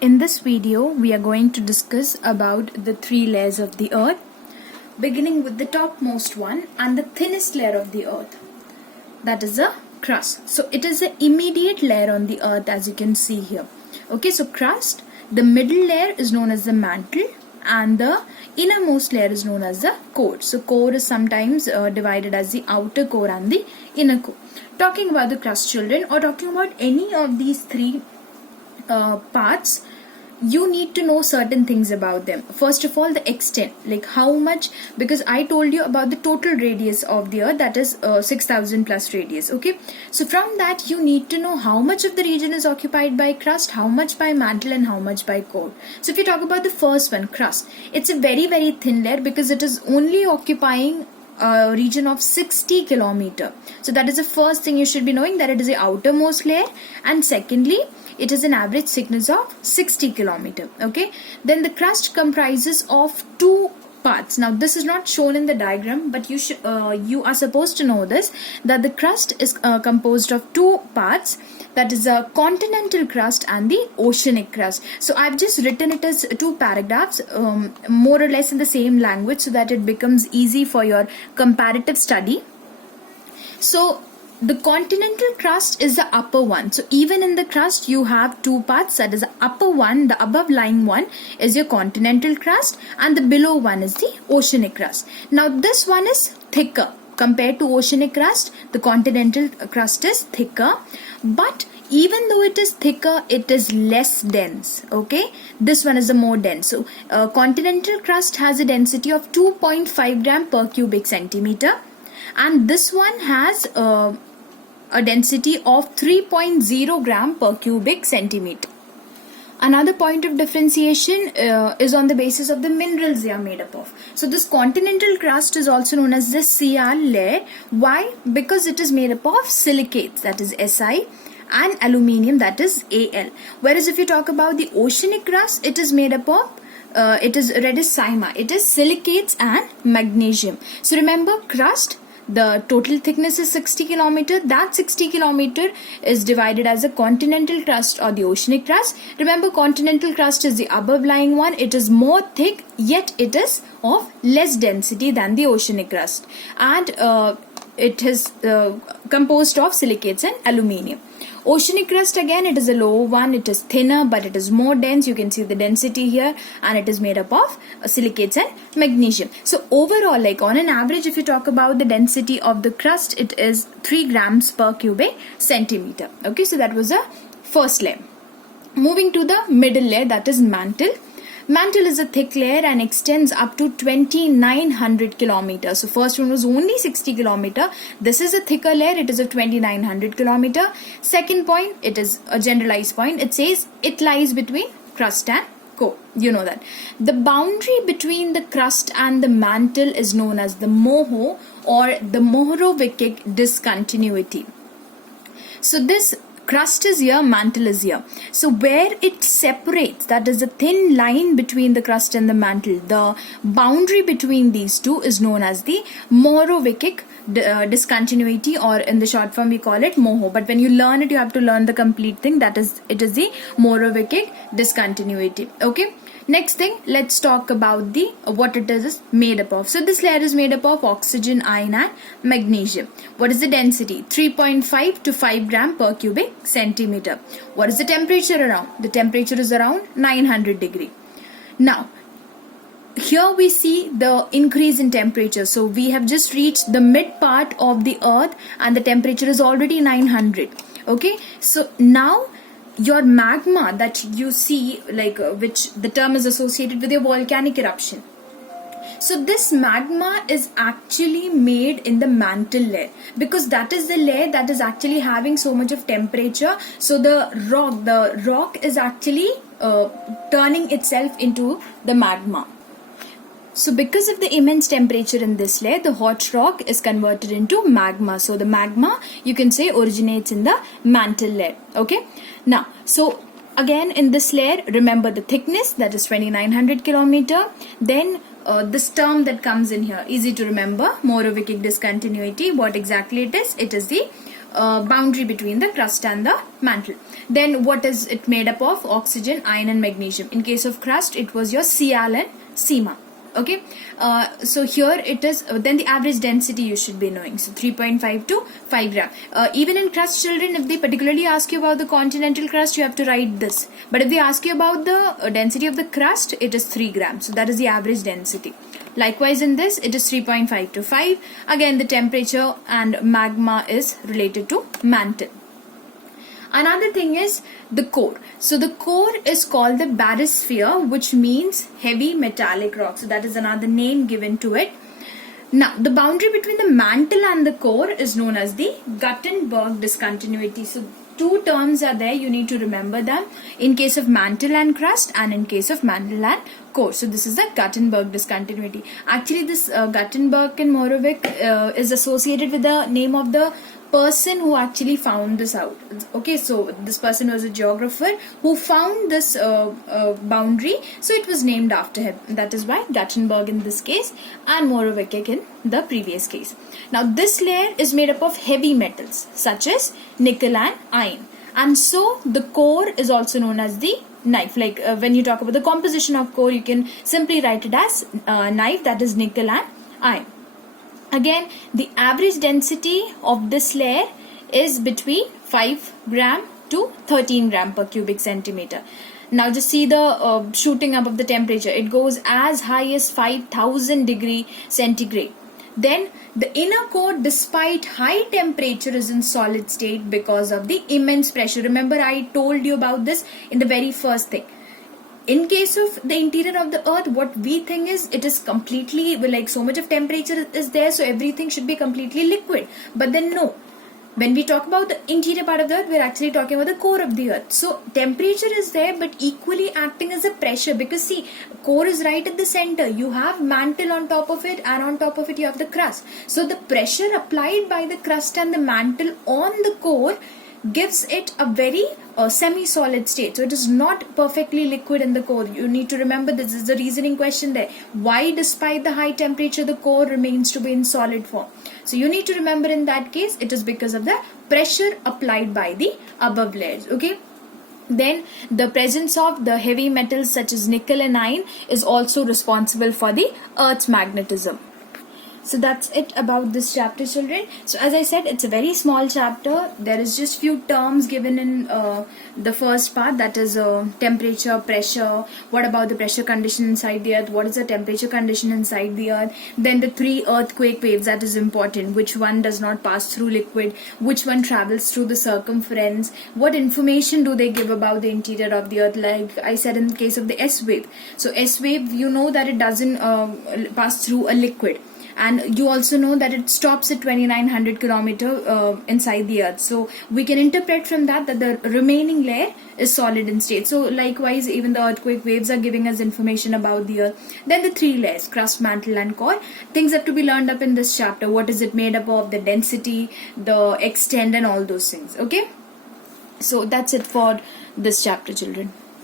In this video, we are going to discuss about the three layers of the earth, beginning with the topmost one and the thinnest layer of the earth, that is the crust. So it is the immediate layer on the earth, as you can see here. Okay, so crust, the middle layer is known as the mantle, and the innermost layer is known as the core. So core is sometimes divided as the outer core and the inner core. Talking about the crust, children, or talking about any of these three parts, you need to know certain things about them. First of all, the extent, like how much, because I told you about the total radius of the earth, that is 6,000 plus radius. Okay, so from that you need to know how much of the region is occupied by crust, how much by mantle, and how much by core. So if you talk about the first one, crust, it's a very thin layer because it is only occupying a region of 60 kilometer. So that is the first thing you should be knowing, that it is the outermost layer, and secondly, it is an average thickness of 60 kilometer. Okay, then the crust comprises of two parts. Now this is not shown in the diagram, but you are supposed to know this, that the crust is composed of two parts, that is a continental crust and the oceanic crust. So I've just written it as two paragraphs, more or less in the same language, so that it becomes easy for your comparative study. So the continental crust is the upper one. So even in the crust you have two parts, that is the upper one, the above lying one is your continental crust, and the below one is the oceanic crust. Now this one is thicker compared to oceanic crust. The continental crust is thicker, but even though it is thicker, it is less dense. Okay, this one is the more dense. So continental crust has a density of 2.5 gram per cubic centimeter, and this one has a density of 3.0 gram per cubic centimeter. Another point of differentiation is on the basis of the minerals they are made up of. So this continental crust is also known as the Cr layer. Why? Because it is made up of silicates, that is Si, and aluminium, that is Al. Whereas if you talk about the oceanic crust, it is made up of it is Sima. It is silicates and magnesium. So remember, crust, the total thickness is 60 kilometer. That 60 kilometer is divided as a continental crust or the oceanic crust. Remember, continental crust is the above lying one. It is more thick, yet it is of less density than the oceanic crust, and it is composed of silicates and aluminium. Oceanic crust, again, it is a lower one. It is thinner, but it is more dense. You can see the density here, and it is made up of silicates and magnesium. So overall, like on an average, if you talk about the density of the crust, it is 3 grams per cubic centimeter. Okay, so that was the first layer. Moving to the middle layer, that is mantle. Mantle is a thick layer and extends up to 2900 kilometers. So first one was only 60 kilometer. This is a thicker layer. It is of 2900 kilometer. Second point, it is a generalized point. It says it lies between crust and core. You know that. The boundary between the crust and the mantle is known as the moho, or the Mohorovičić discontinuity. So this crust is here, mantle is here. So where it separates, that is the thin line between the crust and the mantle, the boundary between these two is known as the Mohorovičić discontinuity, or in the short form we call it Moho. But when you learn it, you have to learn the complete thing. That is, it is the Mohorovičić discontinuity. Okay. Next thing, let's talk about the what it is made up of. So this layer is made up of oxygen, iron, and magnesium. What is the density? 3.5 to 5 gram per cubic centimeter. What is the temperature around? The temperature is around 900 degree. Now, here we see the increase in temperature. So we have just reached the mid part of the earth, and the temperature is already 900. Okay, so now your magma that you see, like which the term is associated with your volcanic eruption. So this magma is actually made in the mantle layer, because that is the layer that is actually having so much of temperature. So the rock is actually turning itself into the magma. So because of the immense temperature in this layer, the hot rock is converted into magma. So the magma, you can say, originates in the mantle layer. Okay. Now, so again in this layer, remember the thickness, that is 2900 kilometer. Then this term that comes in here, easy to remember, Mohorovičić discontinuity. What exactly it is? It is the boundary between the crust and the mantle. Then what is it made up of? Oxygen, iron and magnesium. In case of crust, it was your Cl and Cma. Okay, so here it is. Then the average density you should be knowing. So 3.5 to 5 gram. Even in crust, children, if they particularly ask you about the continental crust, you have to write this. But if they ask you about the density of the crust, it is 3 grams. So that is the average density. Likewise in this, it is 3.5 to 5. Again, the temperature and magma is related to mantle. Another thing is the core. So the core is called the barosphere, which means heavy metallic rock. So that is another name given to it. Now, the boundary between the mantle and the core is known as the Gutenberg discontinuity. So two terms are there, you need to remember them in case of mantle and crust and in case of mantle and core. So this is the Gutenberg discontinuity. Actually, this Gutenberg and Moravec is associated with the name of the person who actually found this out. Okay, so this person was a geographer who found this boundary, so it was named after him. That is why Gutenberg in this case and Moravec in the previous case. Now this layer is made up of heavy metals such as nickel and iron, and so the core is also known as the knife. Like when you talk about the composition of core, you can simply write it as knife, that is nickel and iron. Again, the average density of this layer is between 5 gram to 13 gram per cubic centimeter. Now just see the shooting up of the temperature. It goes as high as 5000 degree centigrade. Then the inner core, despite high temperature, is in solid state because of the immense pressure. Remember, I told you about this in the very first thing. In case of the interior of the earth, what we think is it is completely, like, so much of temperature is there, so everything should be completely liquid. But then no. When we talk about the interior part of the earth, we're actually talking about the core of the earth. So temperature is there, but equally acting as a pressure, because see, core is right at the center. You have mantle on top of it, and on top of it you have the crust. So the pressure applied by the crust and the mantle on the core gives it a very semi-solid state. So it is not perfectly liquid in the core. You need to remember this is the reasoning question there. Why, despite the high temperature, the core remains to be in solid form? So you need to remember in that case, it is because of the pressure applied by the above layers. Okay. Then the presence of the heavy metals such as nickel and iron is also responsible for the Earth's magnetism. So that's it about this chapter, children. So as I said, it's a very small chapter. There is just few terms given in the first part, that is temperature, pressure. What about the pressure condition inside the earth? What is the temperature condition inside the earth? Then the 3 earthquake waves, that is important. Which one does not pass through liquid? Which one travels through the circumference? What information do they give about the interior of the earth? Like I said in the case of the S wave. So S wave, you know that it doesn't pass through a liquid. And you also know that it stops at 2900 kilometer inside the earth. So we can interpret from that the remaining layer is solid in state. So likewise, even the earthquake waves are giving us information about the earth. Then the 3 layers, crust, mantle and core. Things have to be learned up in this chapter. What is it made up of, the density, the extent and all those things. Okay. So that's it for this chapter, children.